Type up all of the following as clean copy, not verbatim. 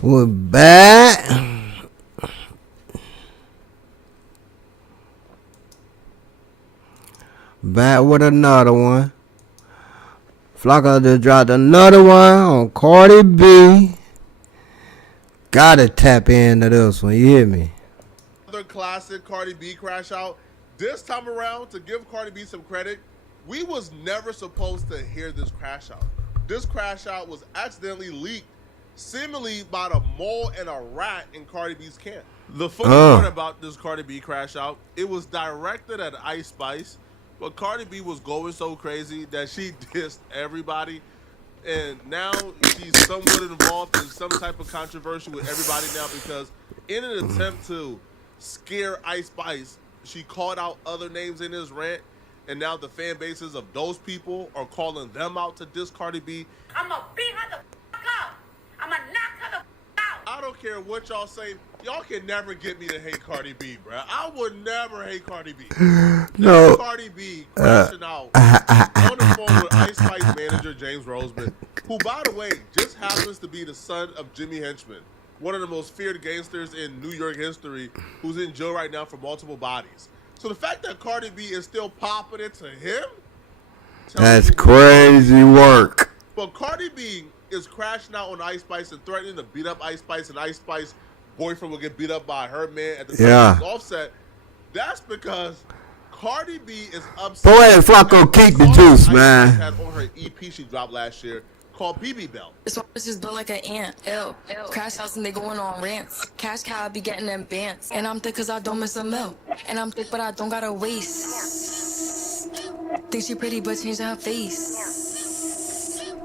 We're back. Back with another one. Flocka just dropped another one on Cardi B. Gotta tap into this one, you hear me? Another classic Cardi B crash out. This time around, to give Cardi B some credit, we was never supposed to hear this crash out. This crash out was accidentally leaked, seemingly by a mole and a rat in Cardi B's camp. The funny part about this Cardi B crash out, it was directed at Ice Spice, but Cardi B was going so crazy that she dissed everybody. And now she's somewhat involved in some type of controversy with everybody now because in an attempt to scare Ice Spice, she called out other names in his rant, and now the fan bases of those people are calling them out to diss Cardi B. I'ma beat her the fuck up. I'ma knock her the fuck out. I don't care what y'all say. Y'all can never get me to hate Cardi B, bro. I would never hate Cardi B. No. Cardi B crashing out on the phone with Ice Spice manager James Roseman, who, by the way, just happens to be the son of Jimmy Henchman, one of the most feared gangsters in New York history, who's in jail right now for multiple bodies. So the fact that Cardi B is still popping it to him, that's crazy work. But Cardi B is crashing out on Ice Spice and threatening to beat up Ice Spice, and Ice Spice boyfriend will get beat up by her man at the time of Offset. That's because Cardi B is upset. Boy, Flocko, keep the juice, man. Had on her EP she dropped last year called BB Bell. This one is just built like an ant. Ew. Crash outs and they going on rants. Cash cow, I be getting them bands. And I'm thick cause I don't miss a meal. And I'm thick but I don't got a waist. Think she pretty but changing her face.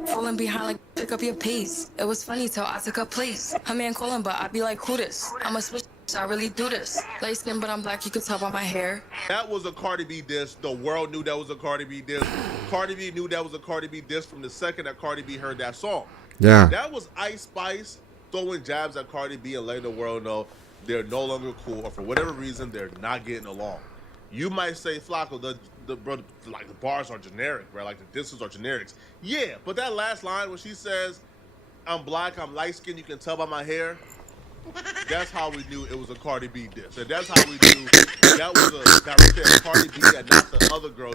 Falling behind like pick up your pace. It was funny till I took her place. Her man calling but I be like who this? I'm a switch, I really do this. Light skin but I'm black, you can tell by my hair. That was a Cardi B diss. The world knew that was a Cardi B diss. Cardi B knew that was a Cardi B diss from the second that Cardi B heard that song. Yeah. That was Ice Spice throwing jabs at Cardi B and letting the world know they're no longer cool, or for whatever reason they're not getting along. You might say, Flocko, the bars are generic, bro. Like the disses are generics. Yeah, but that last line when she says, "I'm black, I'm light skinned, you can tell by my hair." That's how we knew it was a Cardi B diss. And that's how we knew that was a directed at Cardi B and not the other girl.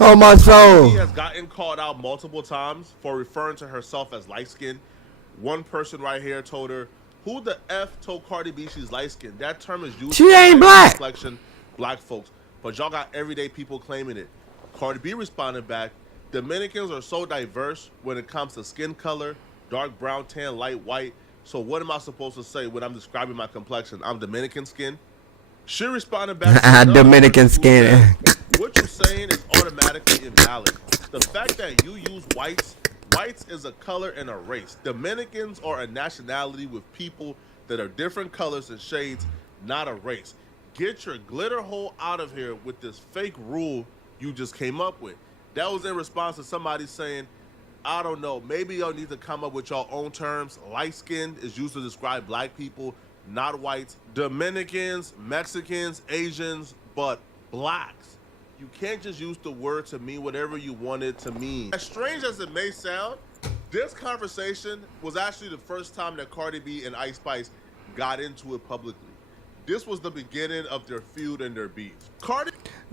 Oh, my soul. She has gotten called out multiple times for referring to herself as light skinned. One person right here told her, "Who the F told Cardi B she's light skinned?" That term is used. She ain't black. Black folks. But y'all got everyday people claiming it. Cardi B responded back, "Dominicans are so diverse when it comes to skin color, dark brown, tan, light white. So what am I supposed to say when I'm describing my complexion? I'm Dominican skin?" She responded back, Dominican skin. "What you're saying is automatically invalid. The fact that you use whites is a color and a race. Dominicans are a nationality with people that are different colors and shades, not a race. Get your glitter hole out of here with this fake rule you just came up with." That was in response to somebody saying, "I don't know, maybe y'all need to come up with your own terms. Light skin is used to describe black people, not whites. Dominicans, Mexicans, Asians, but blacks. You can't just use the word to mean whatever you want it to mean." As strange as it may sound, this conversation was actually the first time that Cardi B and Ice Spice got into it publicly. This was the beginning of their feud and their beef.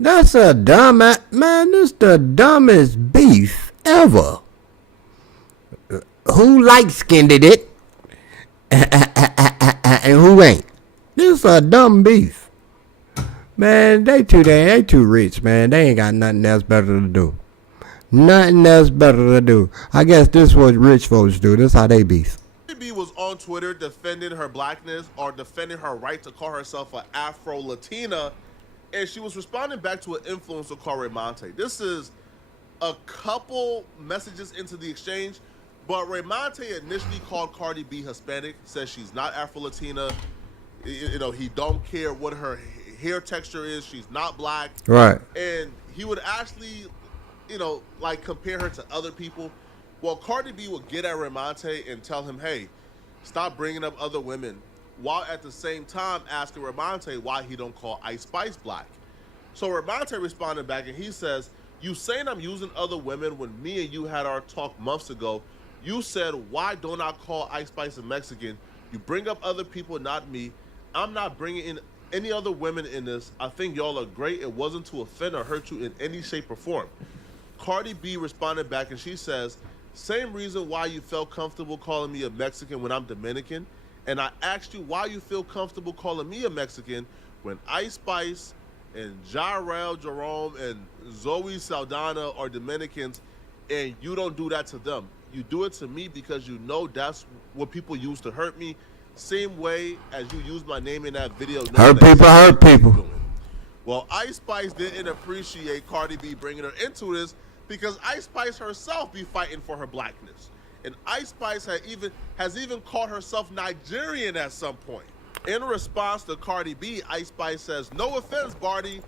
That's a dumb man. This the dumbest beef ever. Who light skinned it? And who ain't? This a dumb beef. Man, they too rich, man. They ain't got nothing else better to do. Nothing else better to do. I guess this is what rich folks do. This how they beef. Cardi B was on Twitter defending her blackness or defending her right to call herself an Afro-Latina, and she was responding back to an influencer called Raymonte. This is a couple messages into the exchange, but Raymonte initially called Cardi B Hispanic, says she's not Afro-Latina. You know, he don't care what her hair texture is. She's not black. Right. And he would actually, you know, like compare her to other people. Well, Cardi B would get at Raymonte and tell him, "Hey, stop bringing up other women," while at the same time asking Raymonte why he don't call Ice Spice black. So Raymonte responded back and he says, "You saying I'm using other women when me and you had our talk months ago. You said, why don't I call Ice Spice a Mexican? You bring up other people, not me. I'm not bringing in any other women in this. I think y'all are great. It wasn't to offend or hurt you in any shape or form. Cardi B responded back and she says, same reason why you felt comfortable calling me a Mexican when I'm Dominican. And I asked you why you feel comfortable calling me a Mexican when Ice Spice and Jarrell Jerome and Zoe Saldana are Dominicans, and you don't do that to them. You do it to me because you know that's what people use to hurt me. Same way as you used my name in that video. Hurt people. Well, Ice Spice didn't appreciate Cardi B bringing her into this because Ice Spice herself be fighting for her blackness. And Ice Spice has even called herself Nigerian at some point. In response to Cardi B, Ice Spice says, no offense, Barty,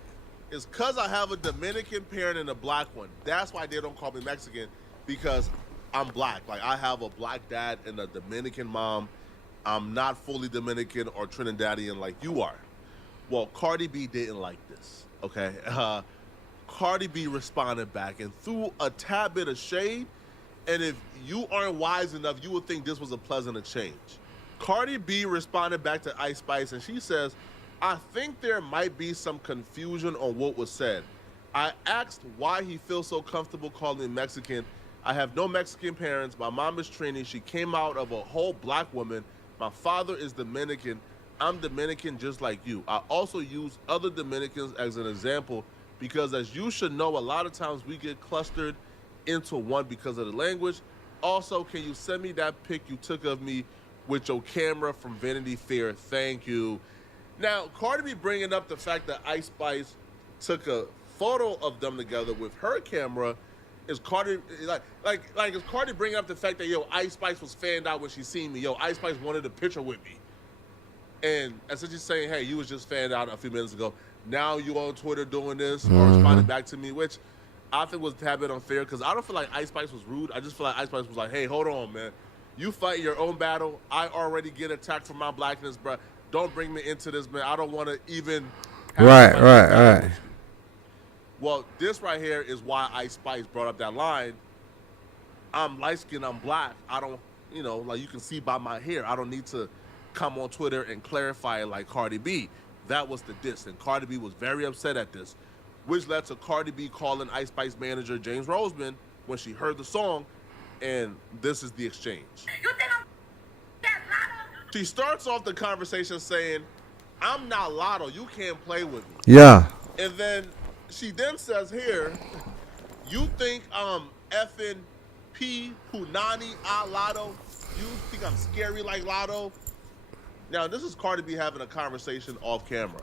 it's because I have a Dominican parent and a black one. That's why they don't call me Mexican, because I'm black. Like, I have a black dad and a Dominican mom. I'm not fully Dominican or Trinidadian like you are. Well, Cardi B didn't like this, okay? Cardi B responded back and threw a tad bit of shade, and if you aren't wise enough, you would think this was a pleasant exchange. Cardi B responded back to Ice Spice, and she says, I think there might be some confusion on what was said. I asked why he feels so comfortable calling me Mexican. I have no Mexican parents. My mom is Trini. She came out of a whole black woman. My father is Dominican. I'm Dominican just like you. I also use other Dominicans as an example because, as you should know, a lot of times we get clustered into one because of the language. Also, can you send me that pic you took of me with your camera from Vanity Fair? Thank you. Now, Cardi B bringing up the fact that Ice Spice took a photo of them together with her camera is Cardi is Cardi bringing up the fact that Ice Spice was fanned out when she seen me. Ice Spice wanted a picture with me, and essentially saying, hey, you was just fanned out a few minutes ago. Now you on Twitter doing this or responding back to me, which I think was a tad bit unfair because I don't feel like Ice Spice was rude. I just feel like Ice Spice was like, hey, hold on, man. You fight your own battle. I already get attacked for my blackness, bro. Don't bring me into this, man. I don't want to even. Right. Well, this right here is why Ice Spice brought up that line. I'm light skinned, I'm black. I don't, like you can see by my hair, I don't need to come on Twitter and clarify it like Cardi B. That was the diss, and Cardi B was very upset at this, which led to Cardi B calling Ice Spice manager James Roseman when she heard the song, and this is the exchange. You think I'm that Lotto? She starts off the conversation saying, I'm not Lotto, you can't play with me. Yeah. And then she then says here, you think I'm effing P Punani a Lotto? You think I'm scary like Lotto? Now, this is Cardi B having a conversation off camera.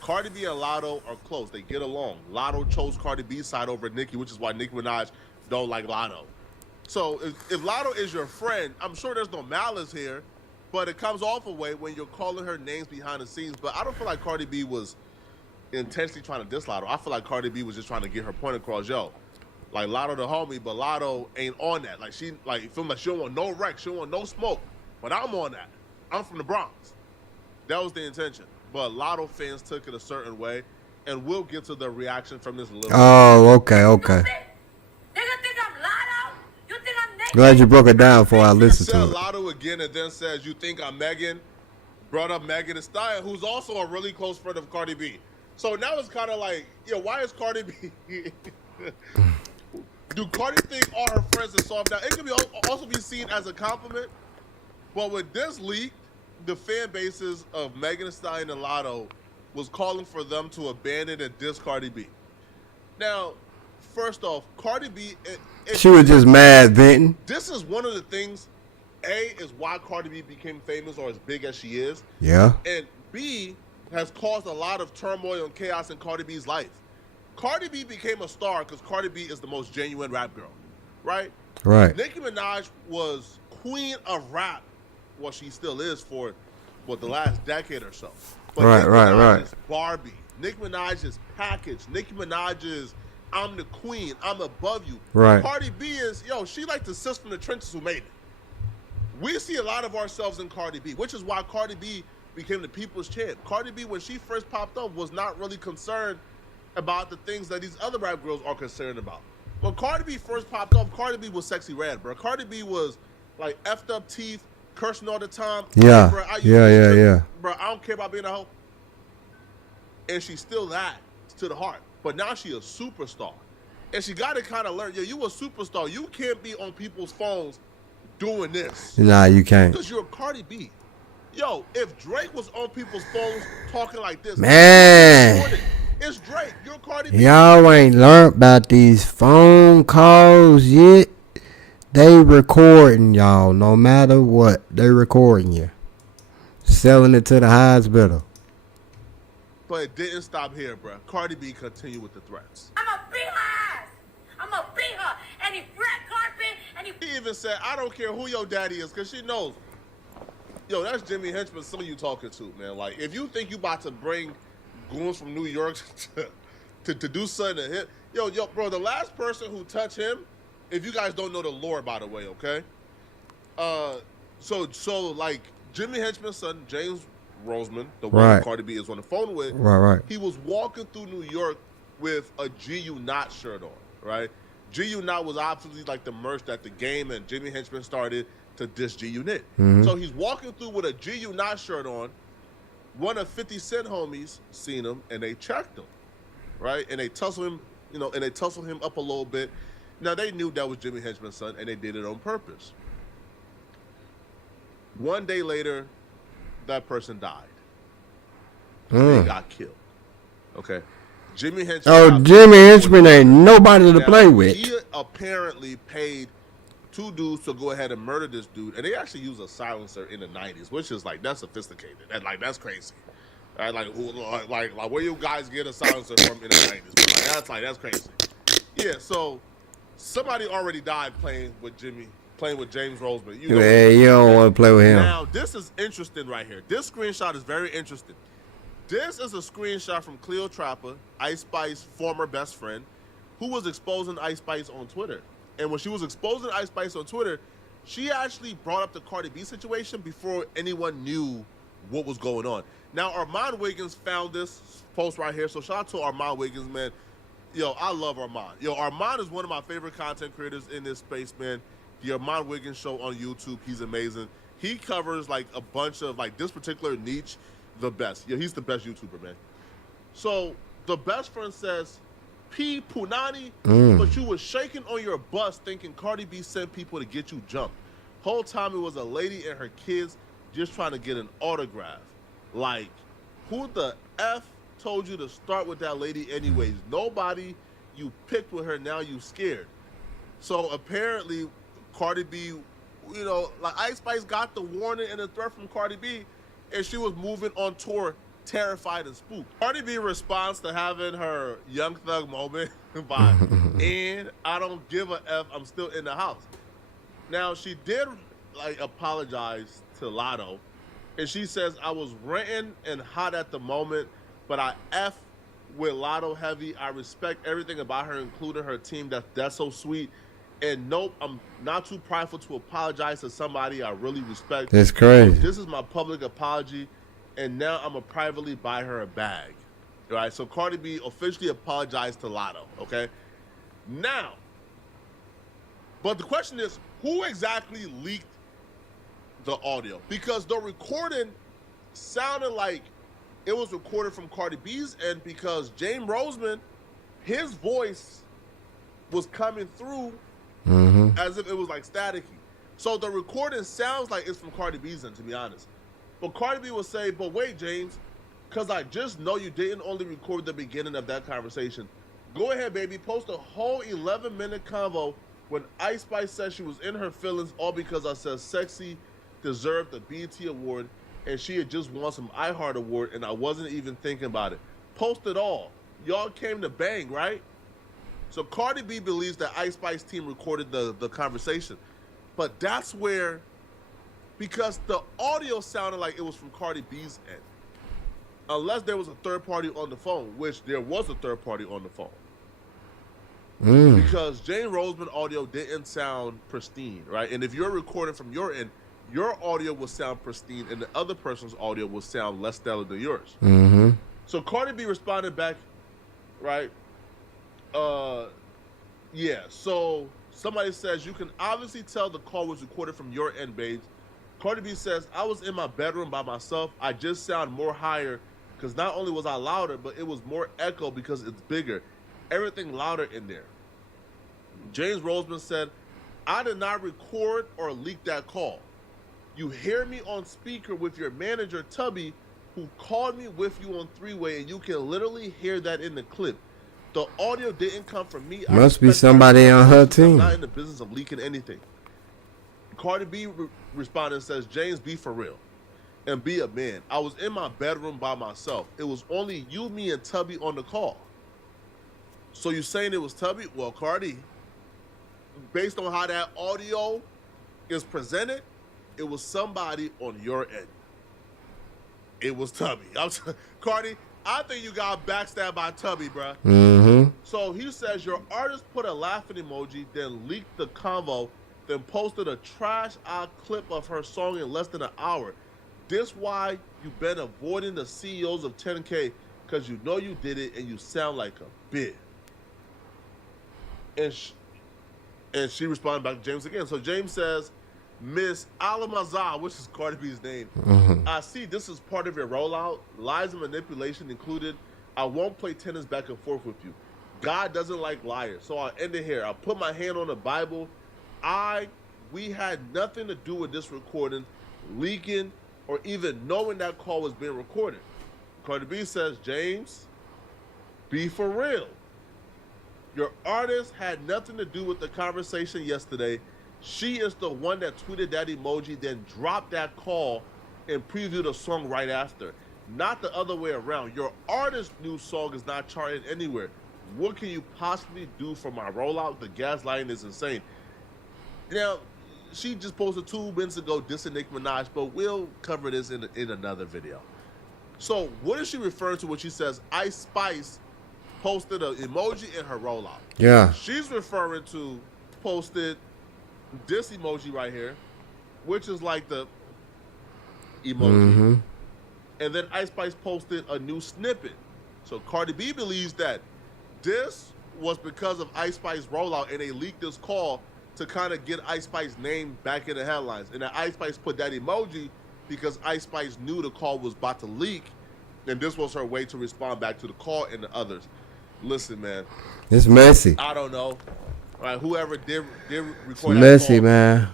Cardi B and Lotto are close. They get along. Lotto chose Cardi B's side over Nicki, which is why Nicki Minaj don't like Lotto. So if Lotto is your friend, I'm sure there's no malice here, but it comes off a way when you're calling her names behind the scenes. But I don't feel like Cardi B was intentionally trying to diss Lotto. I feel like Cardi B was just trying to get her point across. Like Lotto the homie, but Lotto ain't on that. Like she feel like she don't want no wreck, she don't want no smoke. But I'm on that. I'm from the Bronx. That was the intention. But Lotto fans took it a certain way, and we'll get to the reaction from this a little bit. Oh, okay. Nigga think I'm Lotto? You think I'm naked? Glad you broke it down before I listened Said to it. Lotto again and then says, you think I'm Megan? Brought up Megan Thee Stallion, who's also a really close friend of Cardi B. So now it's kind of like, why is Cardi B... Do Cardi think all her friends are soft? Now, it could also be seen as a compliment, but with this leak, the fan bases of Megan Thee Stallion and Lotto was calling for them to abandon and diss Cardi B. Now, first off, Cardi B... She was just mad venting. This is one of the things, A, is why Cardi B became famous or as big as she is. Yeah. And B, has caused a lot of turmoil and chaos in Cardi B's life. Cardi B became a star because Cardi B is the most genuine rap girl, right? Right. Nicki Minaj was queen of rap, well, she still is for, the last decade or so. But Nicki Minaj is Barbie. Nicki Minaj is packaged. Nicki Minaj is, I'm the queen. I'm above you. Right. Cardi B is, she like the sis from the trenches who made it. We see a lot of ourselves in Cardi B, which is why Cardi B became the people's champ. Cardi B, when she first popped up, was not really concerned about the things that these other rap girls are concerned about. When Cardi B first popped up, Cardi B was sexy red, bro. Cardi B was like effed up teeth, cursing all the time. Yeah, Hey, bro, yeah. Bro, I don't care about being a hoe. And she's still that to the heart. But now she a superstar. And she got to kind of learn, yo, you a superstar. You can't be on people's phones doing this. Nah, you can't. Because you're a Cardi B. Yo, if Drake was on people's phones talking like this, Man, it's Drake. You're Cardi B. y'all ain't learned about these phone calls yet. They recording y'all no matter what. They recording you. Selling it to the highest bidder. But it didn't stop here, bro. Cardi B continued with the threats. I'ma beat her ass. I'ma beat her. Any red carpet, any... She even said, I don't care who your daddy is, because she knows. Yo, that's Jimmy Henchman's son you talking to, man. Like, if you think you about to bring goons from New York to do something to him, yo, bro, the last person who touched him, if you guys don't know the lore, by the way, okay? So like, Jimmy Henchman's son, James Roseman, the one Cardi B is on the phone with, right. He was walking through New York with a GU Not shirt on, right? GU Not was obviously like the merch that the game and Jimmy Henchman started to diss G Unit. So he's walking through with a GU Not shirt on. One of 50 Cent homies seen him and they checked him, right? And they tussle him, up a little bit. Now they knew that was Jimmy Henchman's son and they did it on purpose. One day later, that person died. They got killed. Okay. Jimmy Henchman. Jimmy Henchman ain't nobody to play with. He apparently paid 2 dudes to go ahead and murder this dude, and they actually used a silencer in the 90s, which is like, that's sophisticated. And like, that's crazy. Right? Like where you guys get a silencer from in the 90s? That's crazy. Yeah, so somebody already died playing with James Roseman. You don't want to play with him. Now, this is interesting right here. This screenshot is very interesting. This is a screenshot from Cleo Trapper, Ice Spice's former best friend, who was exposing Ice Spice on Twitter. And when she was exposing Ice Spice on Twitter, she actually brought up the Cardi B situation before anyone knew what was going on. Now, Armand Wiggins found this post right here. So shout out to Armand Wiggins, man. Yo, I love Armand. Yo, Armand is one of my favorite content creators in this space, man. The Armand Wiggins show on YouTube, he's amazing. He covers like a bunch of like this particular niche, the best. Yeah, he's the best YouTuber, man. So the best friend says, P. Punani, but you was shaking on your bus thinking Cardi B sent people to get you jumped. Whole time it was a lady and her kids just trying to get an autograph. Like, who the F told you to start with that lady anyways? Nobody. You picked with her, now you scared. So apparently Cardi B, like Ice Spice got the warning and the threat from Cardi B, and she was moving on tour terrified and spooked. Cardi B responds to having her Young Thug moment by, and I don't give a F, I'm still in the house. Now, she did like apologize to Lotto, and she says, I was ranting and hot at the moment, but I F with Lotto heavy. I respect everything about her, including her team. That's so sweet. And nope, I'm not too prideful to apologize to somebody I really respect. That's crazy. This is my public apology, and now I'm going to privately buy her a bag. All right, so Cardi B officially apologized to Lotto, okay? Now, but the question is, who exactly leaked the audio? Because the recording sounded like it was recorded from Cardi B's end, because James Roseman, his voice was coming through as if it was like staticky. So the recording sounds like it's from Cardi B's end, to be honest. But Cardi B will say, but wait, James, because I just know you didn't only record the beginning of that conversation. Go ahead, baby, post a whole 11-minute convo when Ice Spice said she was in her feelings, all because I said Sexy deserved the BET award and she had just won some iHeart award and I wasn't even thinking about it. Post it all. Y'all came to bang, right? So Cardi B believes that Ice Spice team recorded the conversation. But that's where, because the audio sounded like it was from Cardi B's end. Unless there was a third party on the phone, which there was a third party on the phone. Because James Roseman audio didn't sound pristine, right? And if you're recording from your end, your audio will sound pristine and the other person's audio will sound less stellar than yours. So Cardi B responded back, right? Yeah, so somebody says, you can obviously tell the call was recorded from your end, babes. Cardi B says, I was in my bedroom by myself. I just sound more higher because not only was I louder, but it was more echo because it's bigger. Everything louder in there. James Roseman said, I did not record or leak that call. You hear me on speaker with your manager, Tubby, who called me with you on three-way, and you can literally hear that in the clip. The audio didn't come from me. Must be somebody on her team. I'm not in the business of leaking anything. Cardi B responded and says, James, be for real and be a man. I was in my bedroom by myself. It was only you, me, and Tubby on the call. So you saying it was Tubby? Well, Cardi, based on how that audio is presented, it was somebody on your end. It was Tubby. Cardi, I think you got backstabbed by Tubby, bruh. Mm-hmm. So he says your artist put a laughing emoji, then leaked the convo, then posted a trash eye clip of her song in less than an hour. This why you've been avoiding the CEOs of 10K, because you know you did it and you sound like a bitch. And she responded back to James again. So James says, Miss Alamazah, which is Cardi B's name, I see this is part of your rollout. Lies and manipulation included. I won't play tennis back and forth with you. God doesn't like liars. So I'll end it here. I'll put my hand on the Bible. We had nothing to do with this recording, leaking, or even knowing that call was being recorded. Cardi B says, James, be for real. Your artist had nothing to do with the conversation yesterday. She is the one that tweeted that emoji, then dropped that call and previewed a song right after. Not the other way around. Your artist's new song is not charting anywhere. What can you possibly do for my rollout? The gaslighting is insane. Now, she just posted 2 minutes ago dissing Nicki Minaj, but we'll cover this in another video. So what is she referring to when she says Ice Spice posted an emoji in her rollout? Yeah. She's referring to posted this emoji right here, which is like the emoji. And then Ice Spice posted a new snippet. So Cardi B believes that this was because of Ice Spice rollout, and they leaked this call to kind of get Ice Spice's name back in the headlines. And then Ice Spice put that emoji because Ice Spice knew the call was about to leak, and this was her way to respond back to the call and the others. Listen, man. It's messy. I don't know. All right, whoever did record It's that messy, call, man.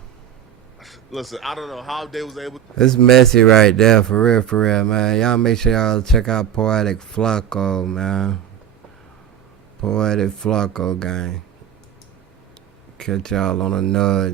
listen, I don't know how they was able to. It's messy right there, for real, man. Y'all make sure y'all check out Poetic Flacco, man. Poetic Flacco, gang. Catch y'all on another